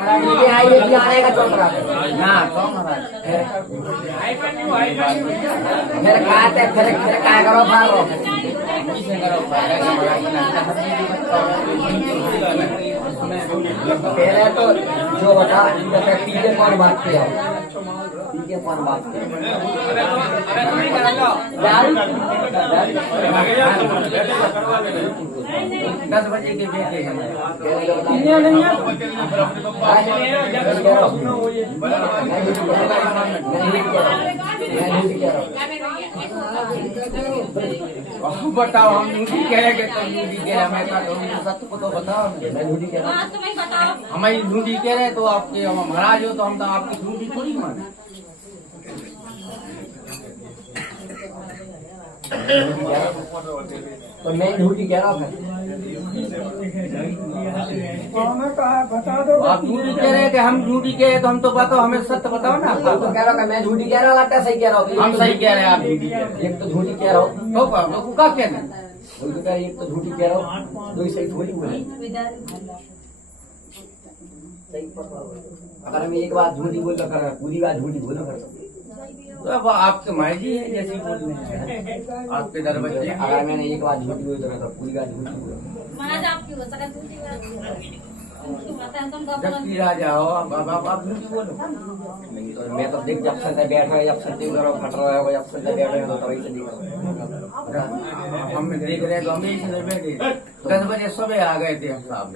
ये आइए भी आने का चौक रहा ना तो मेरे खाते फिर क्या करो मारो पहले तो जो बता पीछे कौन बात किया पीछे कौन बात किया 10 बजे के बेटे बताओ हम ड्यूटी कह रहे कि तुम ड्यूटी कह रहे मैं सत्य को तो बताओ मैं ड्यूटी कह रहा हूँ हमारी ड्यूटी कह रहे तो आपके महाराज हो तो हम तो आपकी ड्यूटी थोड़ी माने तो मैं ड्यूटी कह रहा था आप ड्यूटी कह रहे कि हम ड्यूटी कह रहे तो हम तो बताओ हमें सत्य बताओ ना आप तो कह रहा मैं झूठी कह रहा लगता सही कह रहा हूँ हम सही कह रहे हैं आप ड्यूटी कह रहे एक तो झूठी कह रहा हूँ हो क्या कहना है एक तो झूठी कह रहा हूँ दो ही सही थोड़ी बोले अगर मैं एक बात झूठी बोल रहा कर पूरी बात झूठी बोल रहा कर अब आपके माई जी है जैसे बोल रहे हैं आपके दरवाजे अगर मैंने एक बात झूठी बोल रहा था पूरी बात झूठी बोल जबकि राजा हो आप झूठी बोलो मैं तो देख जब से बैठ रहे जब से देख रहा हूँ फट रहा है जब से बैठ रहे तो तभी से देख रहा हूँ हम देख रहे तो हम से बैठे 10 बजे सुबह आ गए थे हम साहब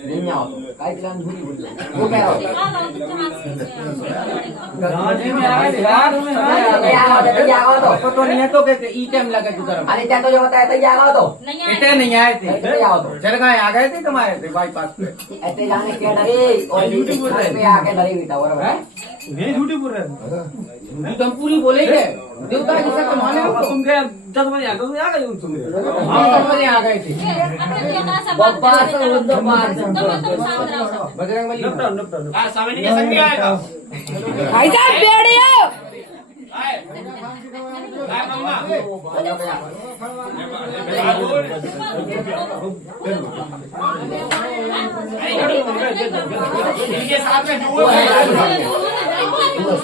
नहीं आओ काय प्लान झूठी बोल रहे वो कह रहा तो नहीं तो ई टाइम लगा जो तरफ अरे क्या तो जो बताया था आगा तो इतने नहीं आए थे जरगाए आ गए थे तुम्हारे थे बाईपास पे ऐसे जाने के डरे और झूठी बोल रहे पे आके डरे बेटा और नहीं झूठी बोल रहे तुम पूरी बोलेंगे देवता की सत्य माने हो तुम गए 10 बजे आ गए तुम हम 10 बजे आ गए थे बजरंग बली सामने के संग आएगा भाई साहब बेड़ियो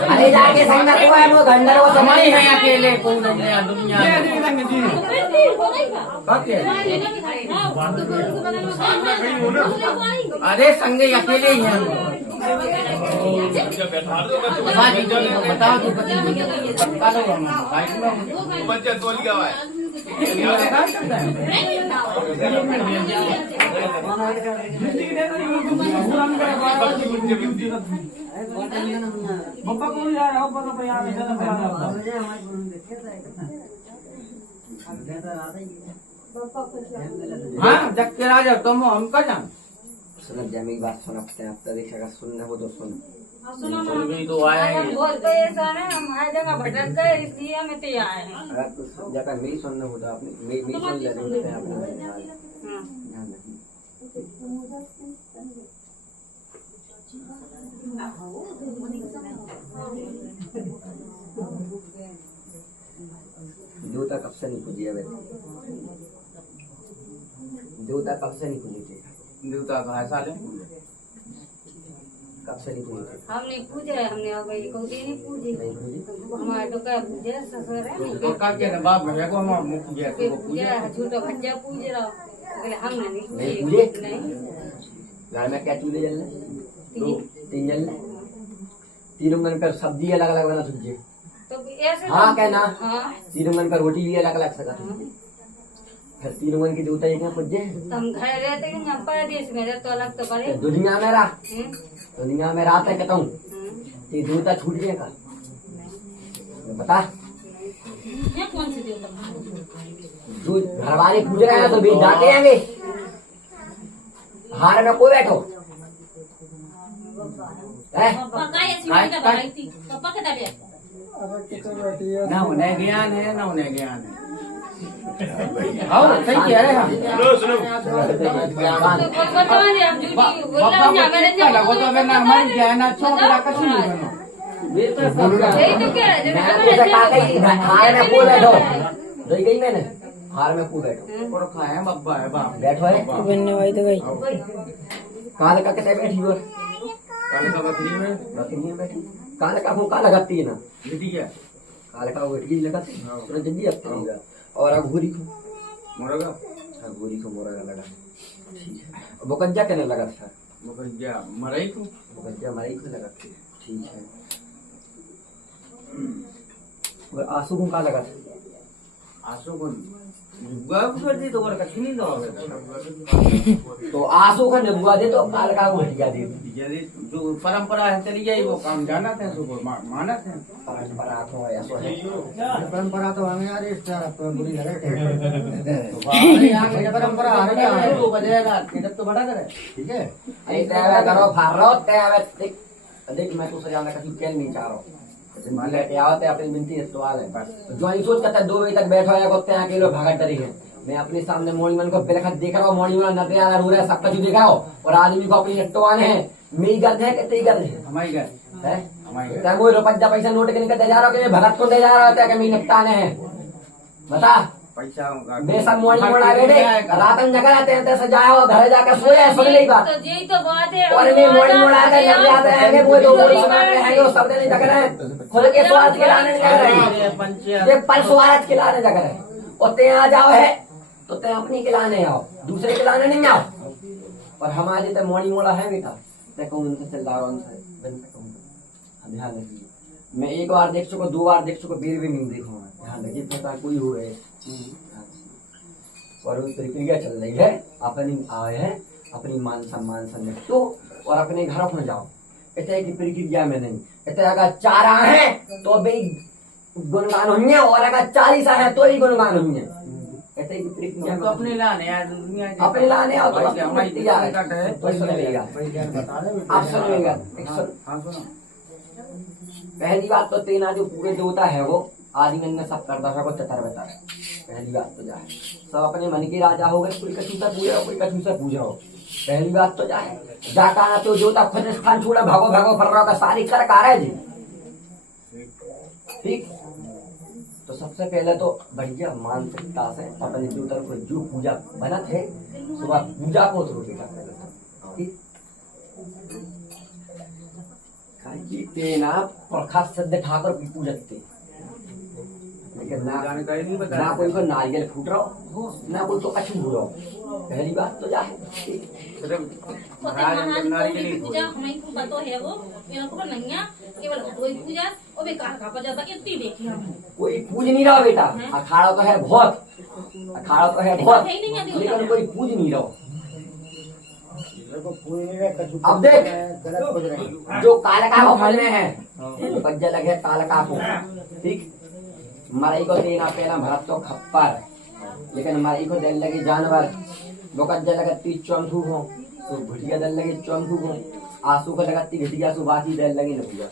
अरे जाके संग में कोई वो गंडर वो समय है अकेले कौन है दुनिया अरे संगे अकेले ही हैं बताओ तो बच्चा तोल गया है बप्पा को जा रहा हाँ जग के राजा तुम हम का जान सुन जा मेरी बात सुन अपने हफ्ता देखा का सुनना हो तो सुन तो आया बहुत पैसा है हम हर जगह भटक गए इसलिए हम इतने आए हैं अगर तो जगह मेरी सुनना हो तो आपने मेरी सुन लेना है आपने ध्यान रखना देवता कब से नहीं पूजी है देवता कब से नहीं पूजी थे देवता कहा साले कब से नहीं पूजी थे हमने पूजा हमने अब कौड़ी नहीं पूजी हमारे तो क्या पूजे ससुर है तो का के बाप भैया को हम मुख दिया तो पूजा झूठो बच्चा पूज रहा हम नहीं पूजे नहीं घर में क्या चूल्हे जल रहे 3 जल रहे 3 मन पर सब्जी अलग अलग बना तुझे तो ऐसे हाँ कहना हाँ 3 मन पर रोटी भी अलग अलग सका फिर 3 मन की देवता एक पूजे हम घर रहते हैं हम परदेश में रहते तो अलग तो पड़े दुनिया में रहा दुनिया में रात है कहता हूँ ये देवता छूट गए का बता ये कौन सी देवता जो घर वाले पूज रहे हैं तो बीच जाते हैं हार में कोई बैठो ना उन्हें ज्ञान है ना उन्हें ज्ञान है हाँ सही कह रहे हैं हमारी ज्ञान अच्छा हार में को बैठो गई मैंने हार में को बैठो खाए बब्बा है बाप बैठो है बनने वाली तो गई काल का कैसे बैठी हो काले का बकरी में बकरी में बैठी काले का को का लगाती है ना बेटी क्या काले का वो इटकी लगाती हाँ। तो जल्दी लगती है और अघोरी को मुर्गा अघोरी को मोरा लगा ठीक है बोकज्जा कहने लगा था मुर्गा मरई को बोकज्जा मरई को लगा ठीक है और आंसू को का लगा था आंसू को गप कर दी तो और कछ नहीं दो तो आंसू का नबुआ दे तो काल का वो हटिया दे यदि जो परंपरा है चली गई वो काम जाना था सुबह माना था परंपरा तो ऐसा है परंपरा तो हमें यार इस तरह बुरी है परंपरा आ रही है वो बजेगा जब तो बड़ा करे ठीक है ऐसे करो फारो ते देख मैं तो सजाना कभी कहना नहीं चाह रहा हूँ मान ले आवते अपनी बिनती सवाल है जो ही सोच करता 2 बजे तक बैठा है को त्या किलो भागट डरी है मैं अपने सामने मोनी मन को बेलखत देख रहा हूँ मोनी मन नटे आ रो रहा है सब कुछ देख रहा हूँ और आदमी को अपनी नट्टवाने है मेरी गलत है कि तेरी गलत है हमारी घर है हमारी घर तय कोई रुपया पैसा नोट के निकल दे जा रहा हो कि भगत को दे जा रहा है कि मेरी नट्टाने हैं बता पैसा मैं सब मोनी मोड़ा बेटे रातन जगह रहते हैं तैसे जाया हो घर जाकर सोया सुन ली बात तो यही तो बात है और मैं मोड़ी मोड़ा कर लग जाते हैं वो जो बोल सुनाते हैं वो सब नहीं जग रहे हैं खुद के स्वाद खिलाने नहीं जग रहे हैं पंचायत ये पर स्वाद खिलाने जग रहे हैं और ते आ जाओ है तो ते अपनी खिलाने आओ दूसरे खिलाने नहीं आओ और हमारे तो मोड़ी मोड़ा है बेटा मैं कहूँ उनसे चल रहा उनसे बन सकूँ ध्यान रखिए मैं एक बार देख चुका 2 बार देख चुका फिर भी नहीं देखूंगा ध्यान रखिए पता कोई हुए और वो प्रक्रिया चल रही है अपनी आए हैं अपनी मान सम्मान से निपटो और अपने घर अपने जाओ इतने की प्रक्रिया में नहीं इतने अगर 4 है तो भी गुणगान होंगे और अगर 40 है तो ही गुणगान होंगे इतने की प्रक्रिया तो अपने लाने यार दुनिया के अपने लाने आओ तो हमारी तैयार कट है तो सुनिएगा आप सुनिएगा हाँ सुनो पहली बात तो तेना जो पूरे देवता है वो आदि में सब करता है को चतर बता है पहली बात तो जाए सब अपने मन के राजा हो गए कोई कछु से पूछ रहा हो कोई कछु से पूछ रहा हो पहली बात तो जाए जाता ना तो देवता खुद स्थान छोड़ा भागो भागो फर रहा का सारी कर कार है जी ठीक तो सबसे पहले तो बढ़िया मानसिकता से अपने देवता को जो पूजा बना थे सुबह पूजा को शुरू किया ठीक तेना प्रखास सिद्ध ठाकुर की पूजक थे लेकिन ना जानकारी नहीं बता ना कोई को नारियल फूट रहा हो ना कोई को कछु हो रहा हो पहली बात तो जाए सिर्फ महाराज जमनारी के लिए पूजा हमें को पता है वो मेरे को नहीं है केवल कोई पूजा और बेकार का पूजा तक इतनी देखी हम कोई पूज नहीं रहा बेटा अखाड़ा तो है बहुत अखाड़ा तो है बहुत लेकिन कोई पूज नहीं रहा अब देख जो कालका को फलने हैं बज्जा लगे कालका को ठीक मरई को तेना पेना भरत तो खप्पर लेकिन मरई को दिल लगे जानवर बोकज्जा लगती चौंधू हो तो घुटिया दिल लगे चौंधू हो आंसू को लगती घटिया सो बाकी दिल लगी नबिया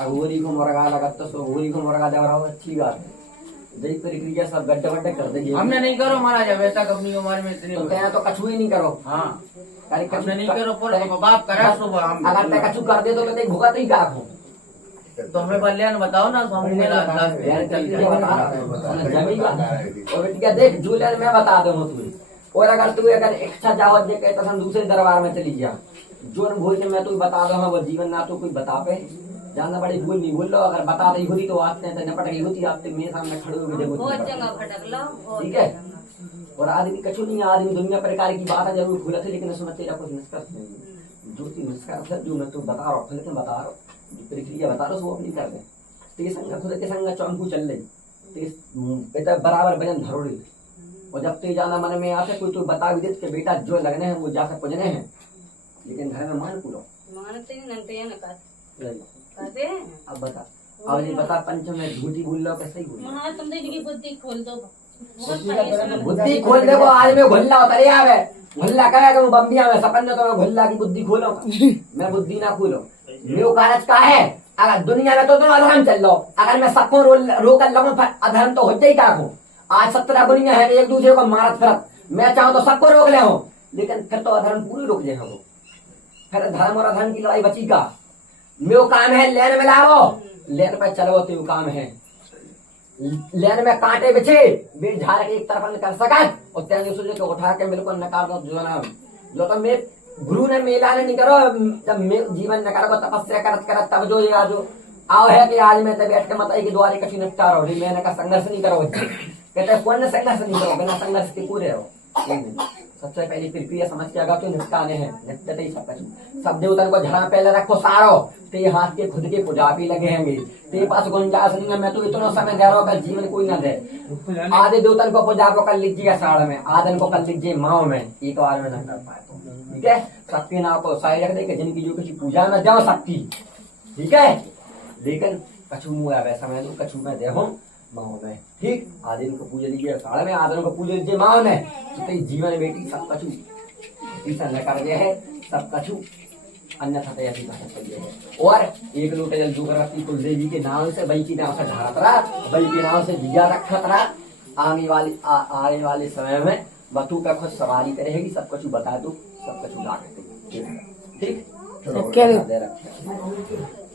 अघोरी को मुर्गा लगता सो घोरी को मुर्गा दे रहा अच्छी बात है जय प्रक्रिया सब गड्ढे वड्ढे कर देंगे हमने नहीं करो महाराज अब ऐसा अपनी उम्र में इतनी तो कछु ही नहीं करो हाँ अरे हमने नहीं करो पर बाप करा सुबह हम अगर तय कछु कर दे तो मैं भूखा तो ही गाक हूँ तो हमें कल्याण बताओ ना तो हम मेरा और बेटिया देख जूलियन में बता दो तुझे और अगर तू अगर इच्छा जाओ जे कहता हम दूसरे दरबार में चली जा जो भूल मैं तू बता दो हाँ वो जीवन ना तो कोई बता पे जानना बड़ी भूल नहीं बोल लो अगर बता रही होती तो आते हैं तो नपट गई होती आपसे मेरे सामने खड़े हुए बहुत जगह भटक लो ठीक है और आदमी कछु नहीं आदमी दुनिया प्रकार की बात है जरूर खुला थे लेकिन उसमें तेरा कुछ निष्कर्ष नहीं जो निष्कर्ष है जो मैं तो बता रहा हूँ लेकिन बता रहा हूँ प्रक्रिया बता रहा हूँ वो अपनी कर दे तेरे संग खुद के संग चौंकू चल रही तेरे बराबर वजन धरोड़ी और जब ते जाना मन में आते कोई तो बता भी दे कि बेटा जो लगने हैं वो जाकर पुजने हैं लेकिन घर में मान पूरा मानते ही नंते हैं ना कहते हैं अब बता अब ये बता पंचम में झूठी बोल रहा कैसे ही बोल महाराज तुम देखिए बुद्धि खोल दो बुद्धि खोल दे आज में घुल्ला उतरे आवे घुल्ला कहे कि बम्बिया में सपन तो मैं घुल्ला की बुद्धि खोलो मैं बुद्धि ना खोलो मेरे कारज का है अगर दुनिया में तो तुम अधर्म चल लो अगर मैं सबको रोक लगू अधर्म तो हो जाए क्या हूँ आज 17 दुनिया है एक दूसरे को मारत फिरत मैं चाहूँ तो सबको रोक ले हूँ लेकिन फिर तो अधर्म पूरी रोक ले वो फिर धर्म और अधर्म की लड़ाई बची का मेरे काम है लेन में लाओ लेन पे चलो तो काम है लेन में कांटे बिछे बीच झाड़ के एक तरफ कर सकत और तेरे सोचे को उठा के बिल्कुल नकार दो जो ना जो तो मैं गुरु ने मेला नहीं करो, जब जीवन न करो तपस्या करत करत तब जो ये आज आओ है कि आज मैं तब बैठ के मत आई कि द्वारे कछु निपटा रहो, मैंने कहा संघर्ष नहीं करो। कहते कौन संघर्ष नहीं करो, बिना संघर्ष के पूरे हो। सबसे पहले प्रक्रिया समझ के आगा तो निपटाने हैं, निपटते ही सब कछु। सब देवतन को झड़ा पहले रखो सारो, ते हाथ के खुद के पूजा भी लगे हैं, ते पास गुंजाइश नहीं है, मैं तो इतना समय दे रहा हूँ, कल जीवन कोई न दे। आधे देवतन को पूजा को कर लीजिए साड़ में, आधन को कर लीजिए माओ में, एक बार में न कर पाए तो ठीक है। सबके नाम को साइड रख दे, जिनकी जो किसी पूजा में जाओ सबकी, ठीक है। लेकिन कछु मुआ वैसा मैं तो कछु में दे हूँ माओ में, ठीक। आधे को पूजा लीजिए साड़ में, आधन को पूजा लीजिए माओ में, तो जीवन बेटी सब कछु ऐसा न कर दिया है, सब कछु अन्यथा तो ऐसी बात है। और एक लोटे जल जो रखती कुल देवी के नाम से, बई की नाम से ढारत रहा, बई के नाम से दिया रखत रहा। आने वाले समय में बतू का खुद सवारी करेगी, सब कुछ बता दो, सब कुछ ला के ठीक। क्या दे रखा